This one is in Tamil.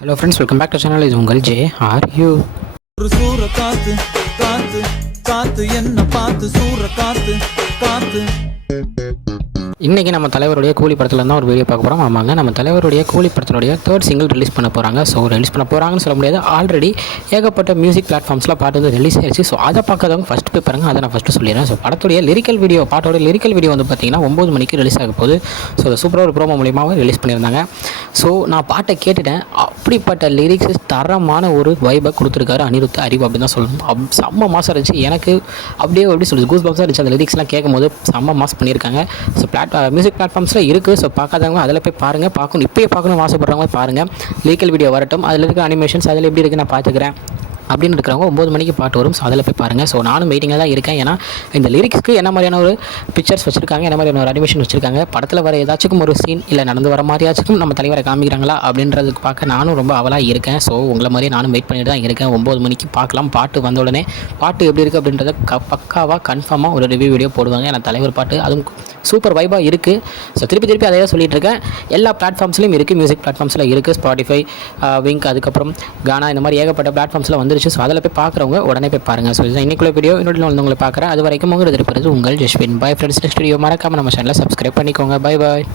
Hello friends, welcome back to channel. இது உங்கள் ஜே ஆர் யூ. ஒரு சூற காத்து காத்து காத்து என்ன பார்த்து சூற காத்து காத்து. இன்றைக்கி நம்ம தலைவருடைய கூலி படத்தில் தான் ஒரு வீடியோ பார்க்க போகிறோம். ஆமாங்க, நம்ம தலைவருடைய கூலி படத்தினுடைய தேர்ட் சிங்கிள் ரிலீஸ் பண்ண போகிறாங்க. ஸோ ரிலீஸ் பண்ண போகிறாங்கன்னு சொல்ல முடியாது, ஆல்ரெடி ஏகப்பட்ட மியூசிக் பிளாட்ஃபார்ம்ஸில் பாட்டு வந்து ரிலீஸ் ஆயிடுச்சு. ஸோ அதை பார்க்காதவங்க ஃபஸ்ட் போய் பாருங்கள், அதை நான் ஃபஸ்ட்டு சொல்லிடுறேன். ஸோ படத்துடைய லிரிக்கல் வீடியோ, பாட்டோட லிரிக்கல் வீடியோ வந்து பார்த்திங்கன்னா 9 மணிக்கு ரிலீஸ் ஆக போகுது. ஸோ சூப்பராக ஒரு ப்ரோமோ மூலியமாக ரிலீஸ் பண்ணியிருந்தாங்க. ஸோ நான் பாட்டை கேட்டுட்டேன். அப்படிப்பட்ட லிரிக்ஸ் தரமான ஒரு வைபை கொடுத்துருக்காரு அனிருத் அறிவு அப்படி தான் சொல்லணும். செம்ம மாதம் இருந்துச்சு. எனக்கு அப்படியே எப்படி சொல்லுது, கூஸ் பம்ஸாக இருந்துச்சு அந்த லிரிக்ஸ்லாம் கேட்கும் போது. செம்ம மாஸ் பண்ணியிருக்காங்க. ஸோ மியூசிக் பிளாட்ஃபார்ம்ஸில் இருக்குது. ஸோ பார்க்காதவங்க அதில் போய் பாருங்கள். இப்போயே பார்க்கணும் ஆசைப்படுறவங்க பாருங்கள். லிரிக்கல் வீடியோ வரட்டும், அதில் இருக்க அனிமேஷன்ஸ் அதில் எப்படி இருக்குது நான் பார்த்துக்கிறேன் அப்படின்னு இருக்கிறவங்க 9 மணிக்கு பாட்டு வரும். ஸோ அதில் போய் பாருங்கள். ஸோ நானும் வெயிட்டிங்கில் தான் இருக்கேன். ஏன்னா இந்த லிரிக்ஸ்க்கு என்ன மாதிரியான ஒரு பிக்சர்ஸ் வச்சுருக்காங்க, என்ன மாதிரியான ஒரு அனிமேஷன் வச்சுருக்காங்க, படத்தில் வர ஏதாச்சும் ஒரு சீன் இல்லை நடந்து வர மாதிரியாச்சும் நம்ம தலைவரை காமிக்கிறாங்களா அப்படின்றதுக்கு பார்க்க நானும் ரொம்ப அவலாக இருக்கேன். ஸோ உங்களை மாதிரி நானும் வெயிட் பண்ணிட்டு தான் இருக்கேன். 9 மணிக்கு பார்க்கலாம். பாட்டு வந்த உடனே பாட்டு எப்படி இருக்குது அப்படின்றத பக்காவாக கன்ஃபார்மாக ஒரு ரிவ்யூ வீடியோ போடுவாங்க. ஏன்னா தலைவர் பாட்டு அதுவும் சூப்பர் வைபாக இருக்குது. ஸோ திருப்பி அதே தான் சொல்லிட்டு இருக்கேன். எல்லா பிளாட்ஃபார்ம்ஸ்லையும் இருக்குது, மியூசிக் பிளாட்ஃபார்ம்ஸில் இருக்குது. ஸ்பாட்டிஃபை, விங்க், அதுக்கப்புறம் கானா, இந்த மாதிரி ஏகப்பட்ட பிளாட்ஃபார்ம்ஸில் வந்துருச்சு. ஸோ அதில் போய் பார்க்குறவங்க உடனே போய் பாருங்கள். ஸோ இதுதான் இன்னைக்குள்ள வீடியோ. இன்னொரு வந்து உங்களை பார்க்குறேன். அது வரைக்கும் உங்கள் இருப்பது உங்கள் Jaswin. Bye friends. Next video மறக்காமல் நம்ம சேனலை சப்ஸ்கிரைப் பண்ணிக்கோங்க. Bye bye.